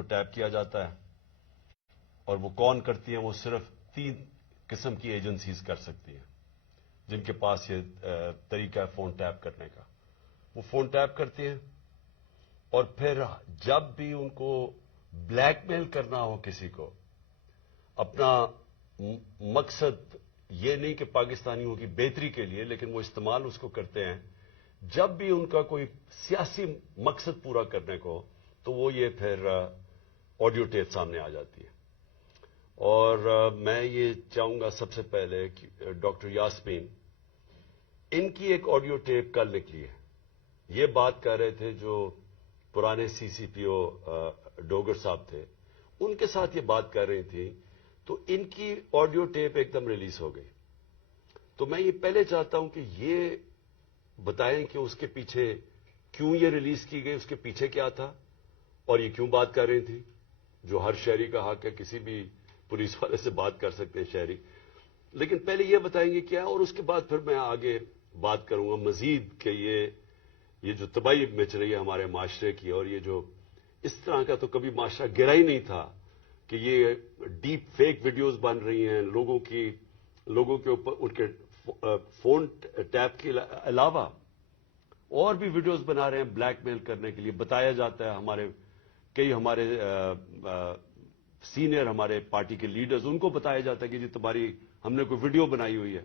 کو ٹیپ کیا جاتا ہے، اور وہ کون کرتی ہیں؟ وہ صرف 3 قسم کی ایجنسیز کر سکتی ہیں جن کے پاس یہ طریقہ ہے فون ٹیپ کرنے کا. وہ فون ٹیپ کرتی ہیں، اور پھر جب بھی ان کو بلیک میل کرنا ہو کسی کو، اپنا مقصد یہ نہیں کہ پاکستانیوں کی بہتری کے لیے، لیکن وہ استعمال اس کو کرتے ہیں جب بھی ان کا کوئی سیاسی مقصد پورا کرنے کو، تو وہ یہ پھر آڈیو ٹیپ سامنے آ جاتی ہے. اور میں یہ چاہوں گا سب سے پہلے کہ ڈاکٹر یاسمین، ان کی ایک آڈیو ٹیپ کل نکلی ہے. یہ بات کر رہے تھے جو پرانے سی سی پی او ڈوگر صاحب تھے، ان کے ساتھ یہ بات کر رہی تھی، تو ان کی آڈیو ٹیپ ایک دم ریلیز ہو گئی. تو میں یہ پہلے چاہتا ہوں کہ یہ بتائیں کہ اس کے پیچھے کیوں یہ ریلیز کی گئی، اس کے پیچھے کیا تھا، اور یہ کیوں بات کر رہی تھی. جو ہر شہری کا حق ہے، کسی بھی پولیس والے سے بات کر سکتے ہیں شہری، لیکن پہلے یہ بتائیں گے کیا، اور اس کے بعد پھر میں آگے بات کروں گا مزید کہ یہ جو تباہی مچ رہی ہے ہمارے معاشرے کی، اور یہ جو اس طرح کا تو کبھی معاشرہ گرا ہی نہیں تھا کہ یہ ڈیپ فیک ویڈیوز بن رہی ہیں لوگوں کے اوپر، ان کے فون ٹیپ کے علاوہ اور بھی ویڈیوز بنا رہے ہیں بلیک میل کرنے کے لیے. بتایا جاتا ہے کئی ہمارے سینئر ہمارے پارٹی کے لیڈرز، ان کو بتایا جاتا ہے کہ جی تمہاری ہم نے کوئی ویڈیو بنائی ہوئی ہے.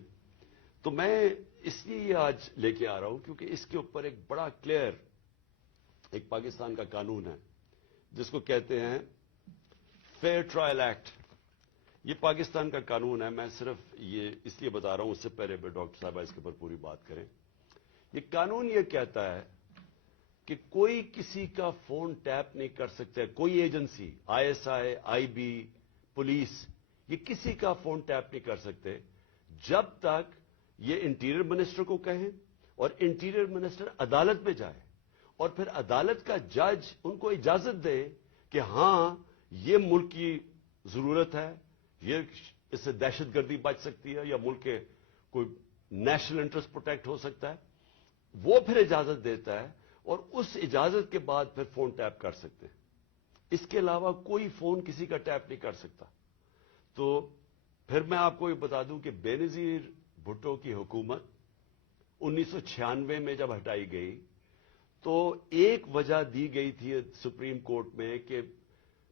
تو میں اس لیے یہ آج لے کے آ رہا ہوں کیونکہ اس کے اوپر ایک بڑا کلیئر ایک پاکستان کا قانون ہے جس کو کہتے ہیں فیئر ٹرائل ایکٹ. یہ پاکستان کا قانون ہے. میں صرف یہ اس لیے بتا رہا ہوں، اس سے پہلے ڈاکٹر صاحبہ اس کے اوپر پوری بات کریں. یہ قانون یہ کہتا ہے کہ کوئی کسی کا فون ٹیپ نہیں کر سکتا. کوئی agency, I S I, I B, police, یہ کسی کا فون ٹیپ نہیں کر سکتے جب تک یہ انٹیریئر منسٹر کو کہیں اور انٹیریئر منسٹر عدالت میں جائے اور پھر عدالت کا جج ان کو اجازت دے کہ ہاں یہ ملک کی ضرورت ہے، یہ اس سے دہشت گردی بچ سکتی ہے یا ملک کے کوئی نیشنل انٹرسٹ پروٹیکٹ ہو سکتا ہے. وہ پھر اجازت دیتا ہے اور اس اجازت کے بعد پھر فون ٹیپ کر سکتے ہیں. اس کے علاوہ کوئی فون کسی کا ٹیپ نہیں کر سکتا. تو پھر میں آپ کو یہ بتا دوں کہ بے نظیر بھٹو کی حکومت 1996 میں جب ہٹائی گئی تو ایک وجہ دی گئی تھی سپریم کورٹ میں کہ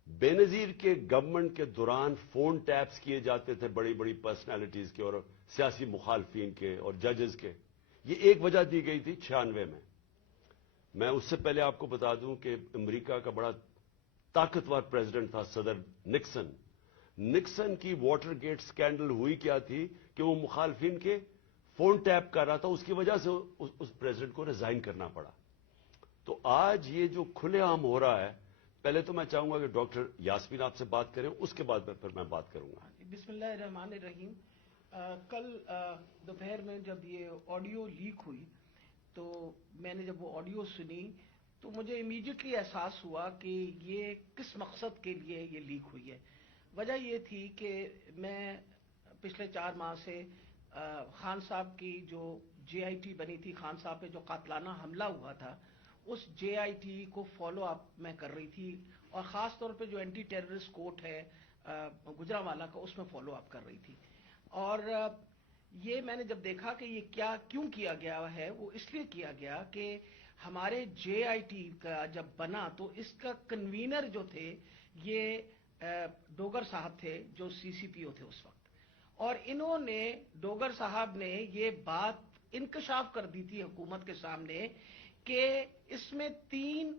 بے نظیر کے گورنمنٹ کے دوران فون ٹیپس کیے جاتے تھے بڑی بڑی پرسنالٹیز کے اور سیاسی مخالفین کے اور ججز کے. یہ ایک وجہ دی گئی تھی 96 میں. میں اس سے پہلے آپ کو بتا دوں کہ امریکہ کا بڑا طاقتور پریزیڈنٹ تھا صدر نکسن. نکسن کی واٹر گیٹ سکینڈل ہوئی کیا تھی کہ وہ مخالفین کے فون ٹیپ کر رہا تھا، اس کی وجہ سے اس پریزیڈنٹ کو ریزائن کرنا پڑا. تو آج یہ جو کھلے عام ہو رہا ہے، پہلے تو میں چاہوں گا کہ ڈاکٹر یاسمین آپ سے بات کریں، اس کے بعد پھر میں بات کروں گا. بسم اللہ الرحمن الرحیم. کل دوپہر میں جب یہ آڈیو لیک ہوئی تو میں نے جب وہ آڈیو سنی تو مجھے امیڈیٹلی احساس ہوا کہ یہ کس مقصد کے لیے یہ لیک ہوئی ہے. وجہ یہ تھی کہ میں پچھلے 4 ماہ سے خان صاحب کی جو جے آئی ٹی بنی تھی، خان صاحب پہ جو قاتلانہ حملہ ہوا تھا، اس جے آئی ٹی کو فالو اپ میں کر رہی تھی، اور خاص طور پہ جو اینٹی ٹیررسٹ کورٹ ہے گجرانوالہ کا، اس میں فالو اپ کر رہی تھی. اور یہ میں نے جب دیکھا کہ یہ کیوں کیا گیا ہے، وہ اس لیے کیا گیا کہ ہمارے جے آئی ٹی کا جب بنا تو اس کا کنوینر جو تھے یہ ڈوگر صاحب تھے جو سی سی پی او تھے اس وقت. اور انہوں نے ڈوگر صاحب نے یہ بات انکشاف کر دی تھی حکومت کے سامنے کہ اس میں 3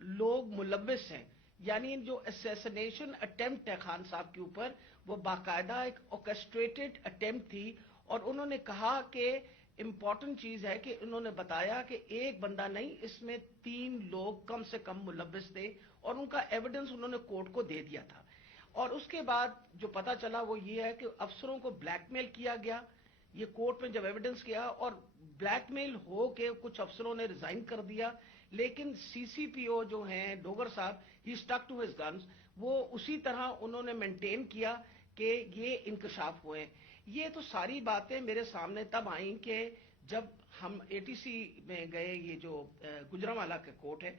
لوگ ملوث ہیں. یعنی جو اسیسنیشن اٹیمپٹ ہے خان صاحب کے اوپر، وہ باقاعدہ ایک آرکسٹریٹڈ اٹیمپٹ تھی. اور انہوں نے کہا کہ امپورٹنٹ چیز ہے کہ انہوں نے بتایا کہ ایک بندہ نہیں، اس میں 3 لوگ کم سے کم ملوث تھے، اور ان کا ایویڈنس انہوں نے کورٹ کو دے دیا تھا. اور اس کے بعد جو پتا چلا وہ یہ ہے کہ افسروں کو بلیک میل کیا گیا. یہ کورٹ میں جب ایویڈنس کیا اور بلیک میل ہو کے کچھ افسروں نے ریزائن کر دیا، لیکن سی سی پی او جو ہیں ڈوگر صاحب، ہی اسٹک ٹو ہز گنز، وہ اسی طرح انہوں نے مینٹین کیا کہ یہ انکشاف ہوئے. یہ تو ساری باتیں میرے سامنے تب آئیں کہ جب ہم اے ٹی سی میں گئے، یہ جو گجرانوالہ کا کورٹ ہے،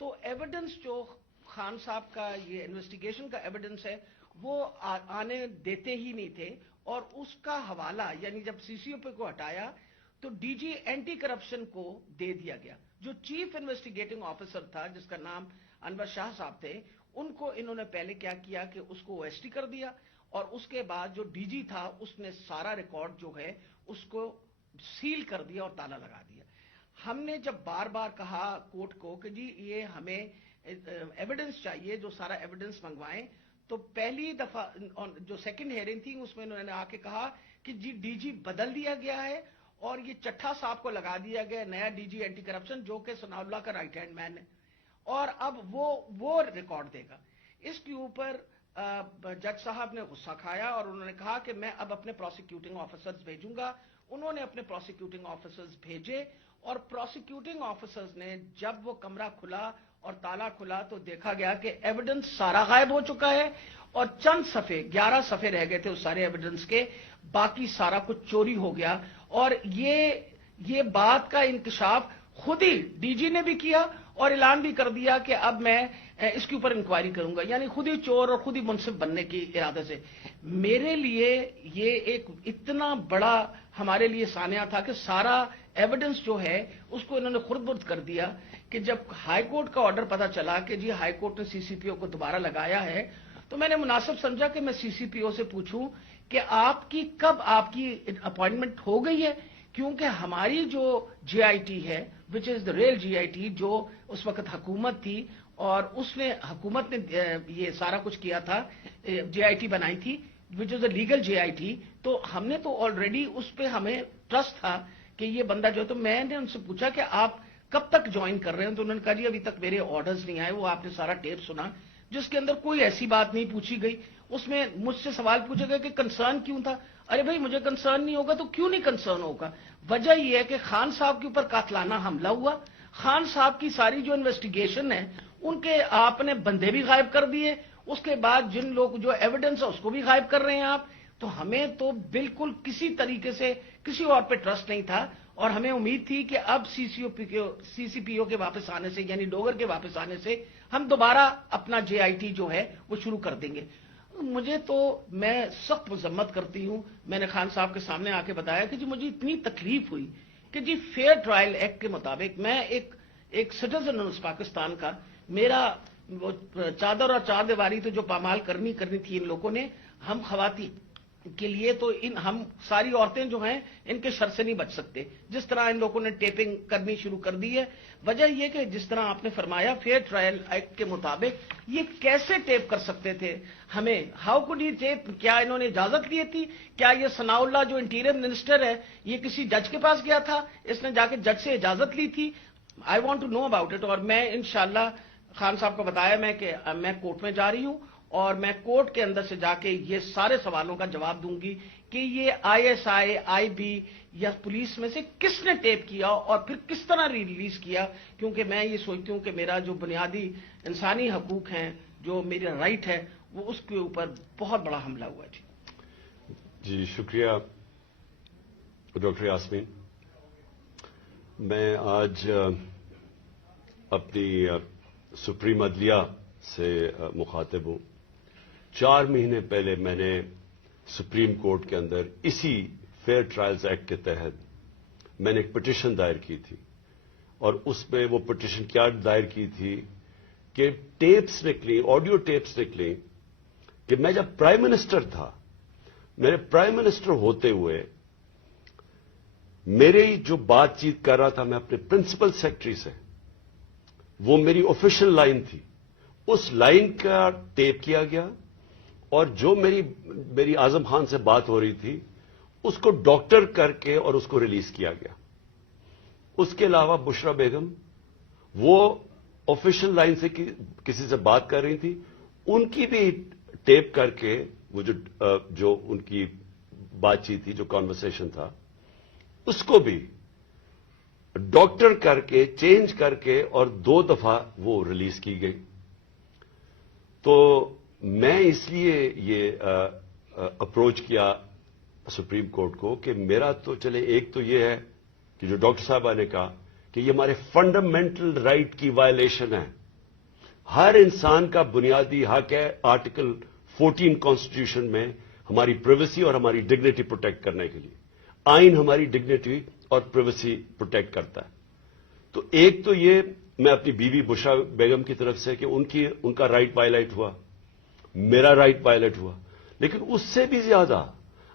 تو ایویڈنس جو خان صاحب کا یہ انویسٹیگیشن کا ایویڈنس ہے وہ آنے دیتے ہی نہیں تھے، اور اس کا حوالہ یعنی جب سی سی او پی کو ہٹایا تو ڈی جی اینٹی کرپشن کو دے دیا گیا. جو چیف انویسٹیگیٹنگ آفیسر تھا جس کا نام انور شاہ صاحب تھے، ان کو انہوں نے پہلے کیا کیا کہ اس کو او ایس ٹی کر دیا، اور اس کے بعد جو ڈی جی تھا اس نے سارا ریکارڈ جو ہے اس کو سیل کر دیا اور تالا لگا دیا. ہم نے جب بار بار کہا کورٹ کو کہ جی یہ ہمیں ایویڈنس چاہیے، جو سارا ایویڈنس منگوائیں، تو پہلی دفعہ جو سیکنڈ ہیئرنگ تھی اس میں انہوں نے آ کے کہا کہ جی ڈی جی بدل دیا گیا ہے اور یہ چٹھا صاحب کو لگا دیا گیا نیا ڈی جی اینٹی کرپشن، جو کہ ثناء اللہ کا رائٹ ہینڈ مین ہے، اور اب وہ ریکارڈ دے گا. اس کے اوپر جج صاحب نے غصہ کھایا اور انہوں نے کہا کہ میں اب اپنے پروسیکیوٹنگ آفیسرز بھیجوں گا. انہوں نے اپنے پروسیکیوٹنگ آفیسرز بھیجے، اور پروسیکیوٹنگ آفیسرز نے جب وہ کمرہ کھلا اور تالا کھلا تو دیکھا گیا کہ ایویڈنس سارا غائب ہو چکا ہے، اور چند صفحے 11 صفحے رہ گئے تھے اس سارے ایویڈنس کے، باقی سارا کچھ چوری ہو گیا. اور یہ بات کا انکشاف خود ہی ڈی جی نے بھی کیا اور اعلان بھی کر دیا کہ اب میں اس کے اوپر انکوائری کروں گا، یعنی خود ہی چور اور خود ہی منصف بننے کی ارادے سے. میرے لیے یہ ایک اتنا بڑا ہمارے لیے سانحہ تھا کہ سارا ایویڈنس جو ہے اس کو انہوں نے خرد برد کر دیا، کہ جب ہائی کورٹ کا آرڈر پتا چلا کہ جی ہائی کورٹ نے سی سی پی او کو دوبارہ لگایا ہے، تو میں نے مناسب سمجھا کہ میں سی سی پی او سے پوچھوں کہ کب آپ کی اپوائنٹمنٹ ہو گئی ہے، کیونکہ ہماری جو جے آئی ٹی ہے وچ از دا ریل جے آئی ٹی، جو اس وقت حکومت تھی اور حکومت نے یہ سارا کچھ کیا تھا، جے آئی ٹی بنائی تھی وچ از a legal J I T, تو ہم نے تو آلریڈی اس پہ ہمیں ٹرسٹ تھا کہ یہ بندہ جو ہے. تو میں نے ان سے پوچھا کہ آپ کب تک جوائن کر رہے ہیں، تو انہوں نے کہا جی ابھی تک میرے آرڈرز نہیں آئے. وہ آپ نے سارا ٹیپ سنا جس کے اندر کوئی ایسی بات نہیں پوچھی گئی. اس میں مجھ سے سوال پوچھے گئے کہ کنسرن کیوں تھا. ارے بھائی مجھے کنسرن نہیں ہوگا تو کیوں نہیں کنسرن ہوگا؟ وجہ یہ ہے کہ خان صاحب کے اوپر قاتلانہ حملہ ہوا، خان صاحب کی ساری جو انویسٹیگیشن ہے ان کے آپ نے بندے بھی غائب کر دیے، اس کے بعد جن لوگ جو ایویڈنس ہے اس کو بھی غائب کر رہے ہیں آپ. تو ہمیں تو بالکل کسی طریقے سے کسی اور پہ ٹرسٹ نہیں تھا، اور ہمیں امید تھی کہ اب سی سی پی او کے واپس آنے سے، یعنی ڈوگر کے واپس آنے سے ہم دوبارہ اپنا جے آئی ٹی جو ہے وہ شروع کر دیں گے. مجھے تو میں سخت مذمت کرتی ہوں. میں نے خان صاحب کے سامنے آ کے بتایا کہ جی مجھے اتنی تکلیف ہوئی کہ جی فیئر ٹرائل ایکٹ کے مطابق میں ایک سٹیزن ہوں اس پاکستان کا، میرا وہ چادر اور چار دیواری تو جو پامال کرنی تھی ان لوگوں نے، ہم خواتین کے لیے تو ہم ساری عورتیں جو ہیں ان کے شر سے نہیں بچ سکتے. جس طرح ان لوگوں نے ٹیپنگ کرنی شروع کر دی ہے، وجہ یہ کہ جس طرح آپ نے فرمایا فیئر ٹرائل ایکٹ کے مطابق یہ کیسے ٹیپ کر سکتے تھے ہمیں؟ How could he tap? کیا انہوں نے اجازت لی تھی؟ کیا یہ ثناء اللہ جو انٹیریئر منسٹر ہے یہ کسی جج کے پاس گیا تھا؟ اس نے جا کے جج سے اجازت لی تھی؟ I want to know about it. اور میں انشاءاللہ خان صاحب کو بتایا کہ میں کورٹ میں جا رہی ہوں اور میں کورٹ کے اندر سے جا کے یہ سارے سوالوں کا جواب دوں گی کہ یہ آئی ایس آئی بی یا پولیس میں سے کس نے ٹیپ کیا اور پھر کس طرح ریلیز کیا. کیونکہ میں یہ سوچتی ہوں کہ میرا جو بنیادی انسانی حقوق ہیں، جو میرا رائٹ ہے، وہ اس کے اوپر بہت بڑا حملہ ہوا. جی شکریہ ڈاکٹر یاسمین. میں آج اپنی سپریم عدلیہ سے مخاطب ہوں. 4 مہینے پہلے میں نے سپریم کورٹ کے اندر اسی فیئر ٹرائلز ایکٹ کے تحت میں نے ایک پٹیشن دائر کی تھی، اور اس میں وہ پٹیشن کیا دائر کی تھی کہ ٹیپس نکلی، آڈیو ٹیپس نکلی کہ میں جب پرائم منسٹر تھا، میرے پرائم منسٹر ہوتے ہوئے میری جو بات چیت کر رہا تھا میں اپنے پرنسپل سیکرٹری سے، وہ میری آفیشیل لائن تھی، اس لائن کا ٹیپ کیا گیا، اور جو میری اعظم خان سے بات ہو رہی تھی اس کو ڈاکٹر کر کے اور اس کو ریلیز کیا گیا. اس کے علاوہ بشرا بیگم وہ آفیشیل لائن سے کسی سے بات کر رہی تھی، ان کی بھی ٹیپ کر کے وہ جو ان کی بات چیت تھی، جو کانورسیشن تھا، اس کو بھی ڈاکٹر کر کے چینج کر کے اور 2 دفعہ وہ ریلیز کی گئی. تو میں اس لیے یہ اپروچ کیا سپریم کورٹ کو کہ میرا تو چلے ایک تو یہ ہے کہ جو ڈاکٹر صاحبہ نے کہا کہ یہ ہمارے فنڈامنٹل رائٹ کی وائلیشن ہے. ہر انسان کا بنیادی حق ہے آرٹیکل 14 کانسٹیٹیوشن میں ہماری پرائیویسی اور ہماری ڈگنیٹی پروٹیکٹ کرنے کے لیے. آئین ہماری ڈگنیٹی اور پرائیویسی پروٹیکٹ کرتا ہے. تو ایک تو یہ میں اپنی بیوی بشرا بیگم کی طرف سے کہ ان کا رائٹ وائلیٹ ہوا, میرا رائٹ وائلیٹ ہوا. لیکن اس سے بھی زیادہ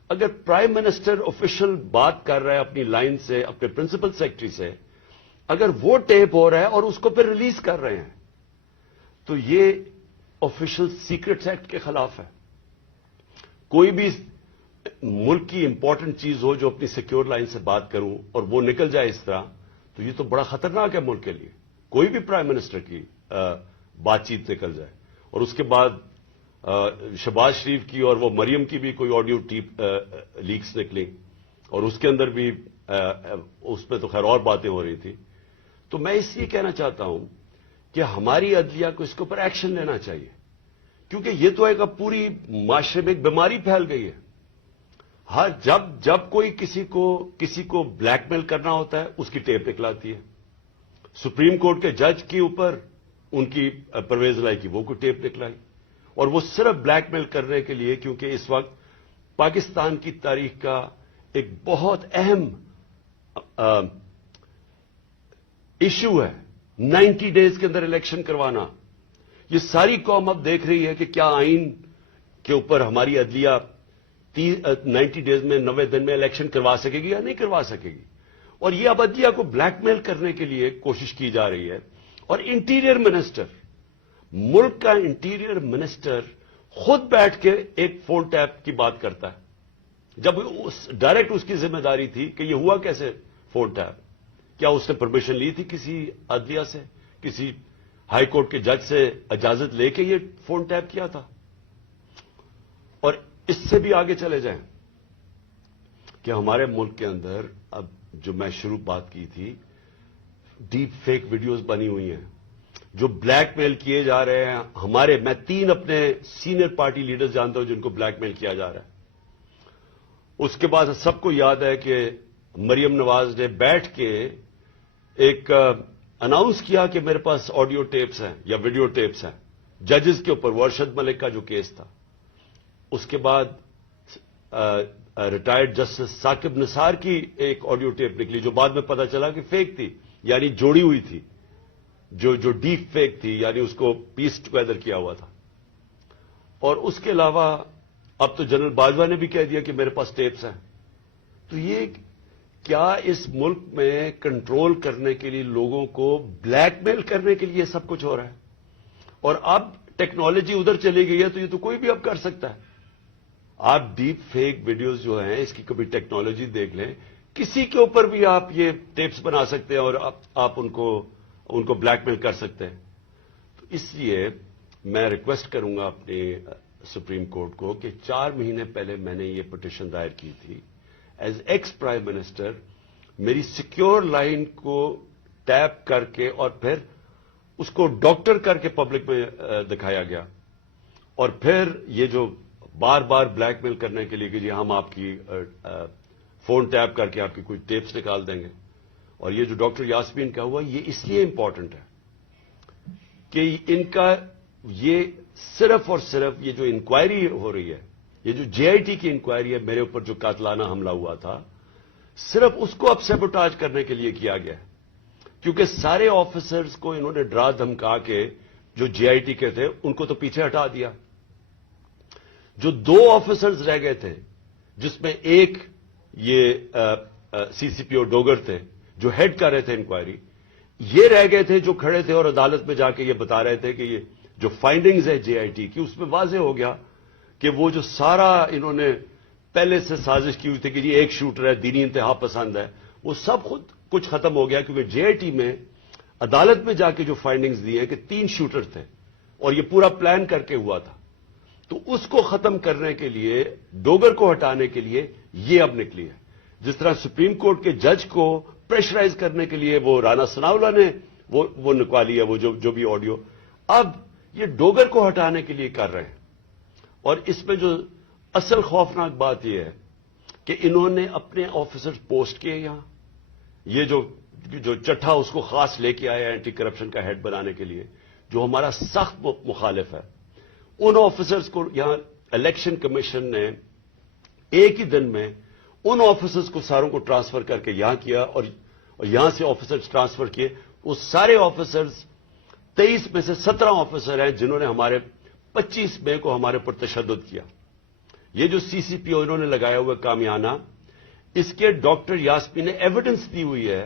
اگر پرائم منسٹر آفیشل بات کر رہا ہے اپنی لائن سے, اپنے پرنسپل سیکرٹری سے, اگر وہ ٹیپ ہو رہا ہے اور اس کو پھر ریلیز کر رہے ہیں تو یہ آفیشل سیکرٹس ایکٹ کے خلاف ہے. کوئی بھی ملک کی امپورٹنٹ چیز ہو جو اپنی سیکیور لائن سے بات کروں اور وہ نکل جائے اس طرح, تو یہ تو بڑا خطرناک ہے ملک کے لیے. کوئی بھی پرائم منسٹر کی بات چیت نکل جائے. اور اس کے بعد شہباز شریف کی اور وہ مریم کی بھی کوئی آڈیو لیکس نکلی اور اس کے اندر بھی اس پہ تو خیر اور باتیں ہو رہی تھی. تو میں اس لیے کہنا چاہتا ہوں کہ ہماری عدلیہ کو اس کے اوپر ایکشن لینا چاہیے, کیونکہ یہ تو ایک اب پوری معاشرے میں ایک بیماری پھیل گئی ہے. ہر جب کوئی کسی کو بلیک میل کرنا ہوتا ہے اس کی ٹیپ نکلاتی ہے. سپریم کورٹ کے جج کے اوپر ان کی پرویز لائی کی وہ کوئی ٹیپ نکلائی, اور وہ صرف بلیک میل کرنے کے لیے, کیونکہ اس وقت پاکستان کی تاریخ کا ایک بہت اہم ایشو ہے 90 ڈیز کے اندر الیکشن کروانا. یہ ساری قوم اب دیکھ رہی ہے کہ کیا آئین کے اوپر ہماری عدلیہ 90 ڈیز میں 90 دن میں الیکشن کروا سکے گی یا نہیں کروا سکے گی. اور یہ اب عدلیہ کو بلیک میل کرنے کے لیے کوشش کی جا رہی ہے. اور انٹیریئر منسٹر, ملک کا انٹیریئر منسٹر خود بیٹھ کے ایک فون ٹیپ کی بات کرتا ہے, جب ڈائریکٹ اس کی ذمہ داری تھی کہ یہ ہوا کیسے فون ٹیپ. کیا اس نے پرمیشن لی تھی کسی عدلیہ سے, کسی ہائی کورٹ کے جج سے اجازت لے کے یہ فون ٹیپ کیا تھا؟ اور اس سے بھی آگے چلے جائیں کہ ہمارے ملک کے اندر اب جو میں شروع بات کی تھی, ڈیپ فیک ویڈیوز بنی ہوئی ہیں جو بلیک میل کیے جا رہے ہیں. میں 3 اپنے سینئر پارٹی لیڈرز جانتا ہوں جن کو بلیک میل کیا جا رہا ہے. اس کے بعد سب کو یاد ہے کہ مریم نواز نے بیٹھ کے ایک اناؤنس کیا کہ میرے پاس آڈیو ٹیپس ہیں یا ویڈیو ٹیپس ہیں ججز کے اوپر, ورشد ملک کا جو کیس تھا. اس کے بعد ریٹائرڈ جسٹس ثاقب نثار کی ایک آڈیو ٹیپ نکلی جو بعد میں پتا چلا کہ فیک تھی, یعنی جوڑی ہوئی تھی, جو ڈیپ فیک تھی, یعنی اس کو پیس ٹوگیدر کیا ہوا تھا. اور اس کے علاوہ اب تو جنرل باجوہ نے بھی کہہ دیا کہ میرے پاس ٹیپس ہیں. تو یہ کیا اس ملک میں کنٹرول کرنے کے لیے, لوگوں کو بلیک میل کرنے کے لیے سب کچھ ہو رہا ہے؟ اور اب ٹیکنالوجی ادھر چلی گئی ہے تو یہ تو کوئی بھی اب کر سکتا ہے. آپ ڈیپ فیک ویڈیوز جو ہیں اس کی کبھی ٹیکنالوجی دیکھ لیں, کسی کے اوپر بھی آپ یہ ٹیپس بنا سکتے ہیں اور آپ ان کو بلیک میل کر سکتے ہیں. تو اس لیے میں ریکویسٹ کروں گا اپنے سپریم کورٹ کو کہ 4 مہینے پہلے میں نے یہ پٹیشن دائر کی تھی. ایز ایکس پرائم منسٹر میری سیکیور لائن کو ٹیپ کر کے اور پھر اس کو ڈاکٹر کر کے پبلک میں دکھایا گیا, اور پھر یہ جو بار بار بلیک میل کرنے کے لیے کہ جی ہم آپ کی فون ٹیپ کر کے آپ کی کوئی ٹیپس نکال دیں گے. اور یہ جو ڈاکٹر یاسمین کا ہوا یہ اس لیے امپورٹنٹ ہے کہ ان کا یہ صرف اور صرف یہ جو انکوائری ہو رہی ہے, یہ جو جے آئی ٹی کی انکوائری ہے میرے اوپر جو قاتلانہ حملہ ہوا تھا, صرف اس کو اب سیبوٹاج کرنے کے لیے کیا گیا ہے. کیونکہ سارے آفیسرز کو انہوں نے ڈرا دھمکا کے جو جے آئی ٹی کے تھے ان کو تو پیچھے ہٹا دیا. جو 2 آفیسرز رہ گئے تھے جس میں ایک یہ سی سی پی او ڈوگر تھے جو ہیڈ کر رہے تھے انکوائری, یہ رہ گئے تھے جو کھڑے تھے اور عدالت میں جا کے یہ بتا رہے تھے کہ یہ جو فائنڈنگز ہے جے آئی ٹی کی اس میں واضح ہو گیا کہ وہ جو سارا انہوں نے پہلے سے سازش کی ہوئی تھی کہ یہ ایک شوٹر ہے, دینی انتہا پسند ہے, وہ سب خود کچھ ختم ہو گیا. کیونکہ جے آئی ٹی میں عدالت میں جا کے جو فائنڈنگز دی ہیں کہ 3 شوٹر تھے اور یہ پورا پلان کر کے ہوا تھا. تو اس کو ختم کرنے کے لیے, ڈوگر کو ہٹانے کے لیے یہ اب نکلی ہے. جس طرح سپریم کورٹ کے جج کو پریشرائز کرنے کے لیے وہ رانا ثناءاللہ نے وہ نکالی ہے, وہ جو بھی آڈیو, اب یہ ڈوگر کو ہٹانے کے لیے کر رہے ہیں. اور اس میں جو اصل خوفناک بات یہ ہے کہ انہوں نے اپنے آفیسر پوسٹ کیے یہاں, یہ جو چٹھا اس کو خاص لے کے آیا اینٹی کرپشن کا ہیڈ بنانے کے لیے, جو ہمارا سخت مخالف ہے، ان آفیسرز کو یہاں الیکشن کمیشن نے ایک ہی دن میں ان آفیسرز کو ساروں کو ٹرانسفر کر کے یہاں کیا، اور یہاں سے آفیسرز ٹرانسفر کیے. وہ سارے آفیسرز 23 میں سے 17 آفیسر ہیں جنہوں نے ہمارے 25 مئی کو ہمارے پر تشدد کیا. یہ جو سی سی پی او انہوں نے لگایا ہوا کامیانہ، اس کے ڈاکٹر یاسمین نے ایویڈنس دی ہوئی ہے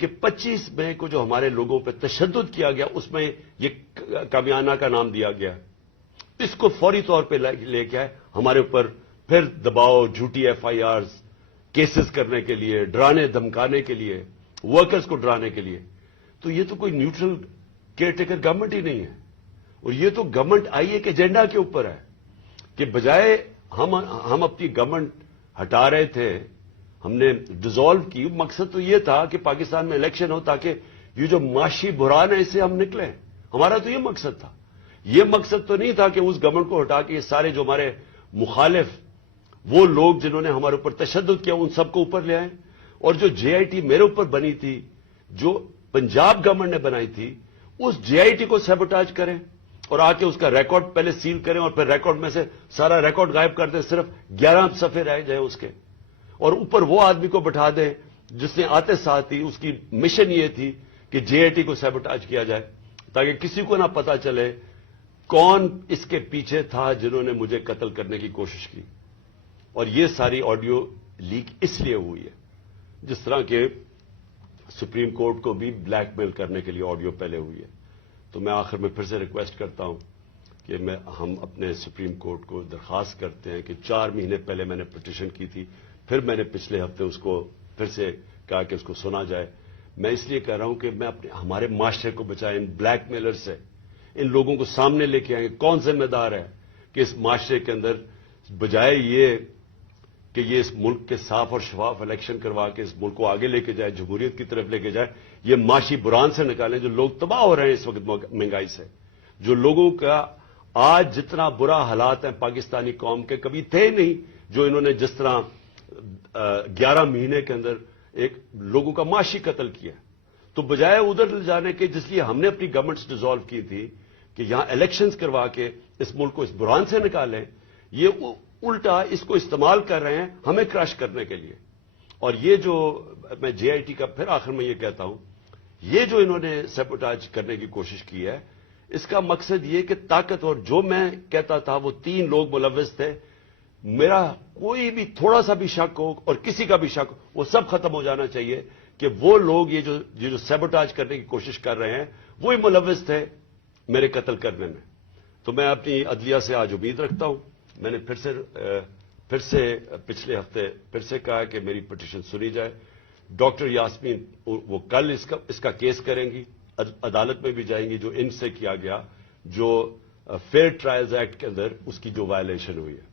کہ 25 مئی کو جو ہمارے لوگوں پہ تشدد کیا گیا اس میں یہ کامیانہ کا نام دیا گیا. اس کو فوری طور پہ لے کے آئے ہمارے اوپر پھر دباؤ، جھوٹی ایف آئی آرز کیسز کرنے کے لیے، ڈرانے دھمکانے کے لیے، ورکرز کو ڈرانے کے لیے. تو یہ تو کوئی نیوٹرل کیئر ٹیکر گورنمنٹ ہی نہیں ہے. اور یہ تو گورنمنٹ آئی ایک ایجنڈا کے اوپر ہے کہ بجائے ہم اپنی گورنمنٹ ہٹا رہے تھے، ہم نے ڈیزالو کی. مقصد تو یہ تھا کہ پاکستان میں الیکشن ہو تاکہ یہ جو معاشی بحران ہے اس سے ہم نکلیں. ہمارا تو یہ مقصد تھا. یہ مقصد تو نہیں تھا کہ اس گورنمنٹ کو ہٹا کے یہ سارے جو ہمارے مخالف وہ لوگ جنہوں نے ہمارے اوپر تشدد کیا ان سب کو اوپر لے آئیں. اور جو جے آئی ٹی میرے اوپر بنی تھی، جو پنجاب گورنمنٹ نے بنائی تھی، اس جے آئی ٹی کو سیبوٹاج کریں اور آ کے اس کا ریکارڈ پہلے سیل کریں اور پھر ریکارڈ میں سے سارا ریکارڈ غائب کر دیں، صرف 11 صفحے رہ جائیں اس کے، اور اوپر وہ آدمی کو بٹھا دیں جس نے آتے ساتھ ہی اس کی مشن یہ تھی کہ جے آئی ٹی کو سیبوٹاج کیا جائے تاکہ کسی کو نہ پتا چلے کون اس کے پیچھے تھا جنہوں نے مجھے قتل کرنے کی کوشش کی. اور یہ ساری آڈیو لیک اس لیے ہوئی ہے، جس طرح کہ سپریم کورٹ کو بھی بلیک میل کرنے کے لیے آڈیو پہلے ہوئی ہے. تو میں آخر میں پھر سے ریکویسٹ کرتا ہوں کہ ہم اپنے سپریم کورٹ کو درخواست کرتے ہیں کہ 4 مہینے پہلے میں نے پٹیشن کی تھی، پھر میں نے پچھلے ہفتے اس کو پھر سے کہا کہ اس کو سنا جائے. میں اس لیے کہہ رہا ہوں کہ میں ہمارے معاشرے کو بچائیں ان بلیک میلر سے. ان لوگوں کو سامنے لے کے آئیں گے. کون ذمہ دار ہے کہ اس معاشرے کے اندر بجائے یہ کہ یہ اس ملک کے صاف اور شفاف الیکشن کروا کے اس ملک کو آگے لے کے جائے، جمہوریت کی طرف لے کے جائے، یہ معاشی بحران سے نکالیں. جو لوگ تباہ ہو رہے ہیں اس وقت مہنگائی سے، جو لوگوں کا آج جتنا برا حالات ہیں پاکستانی قوم کے کبھی تھے نہیں، جو انہوں نے جس طرح 11 مہینے کے اندر ایک لوگوں کا معاشی قتل کیا. تو بجائے ادھر لے جانے کے جس لیے ہم نے اپنی گورنمنٹس ڈیزالو کی تھی کہ یہاں الیکشنز کروا کے اس ملک کو اس بحران سے نکالیں، یہ الٹا اس کو استعمال کر رہے ہیں ہمیں کراش کرنے کے لیے. اور یہ جو میں جے آئی ٹی کا پھر آخر میں یہ کہتا ہوں، یہ جو انہوں نے سیبوٹاج کرنے کی کوشش کی ہے، اس کا مقصد یہ کہ طاقتور جو میں کہتا تھا وہ 3 لوگ ملوث تھے، میرا کوئی بھی تھوڑا سا بھی شک ہو اور کسی کا بھی شک ہو وہ سب ختم ہو جانا چاہیے کہ وہ لوگ یہ جو سیبوٹاج کرنے کی کوشش کر رہے ہیں وہی ملوث تھے میرے قتل کرنے میں. تو میں اپنی عدلیہ سے آج امید رکھتا ہوں. میں نے پھر سے پچھلے ہفتے پھر سے کہا کہ میری پٹیشن سنی جائے. ڈاکٹر یاسمین وہ کل اس کا کیس کریں گی، عدالت میں بھی جائیں گی جو ان سے کیا گیا، جو فیئر ٹرائلز ایکٹ کے اندر اس کی جو وائلیشن ہوئی ہے.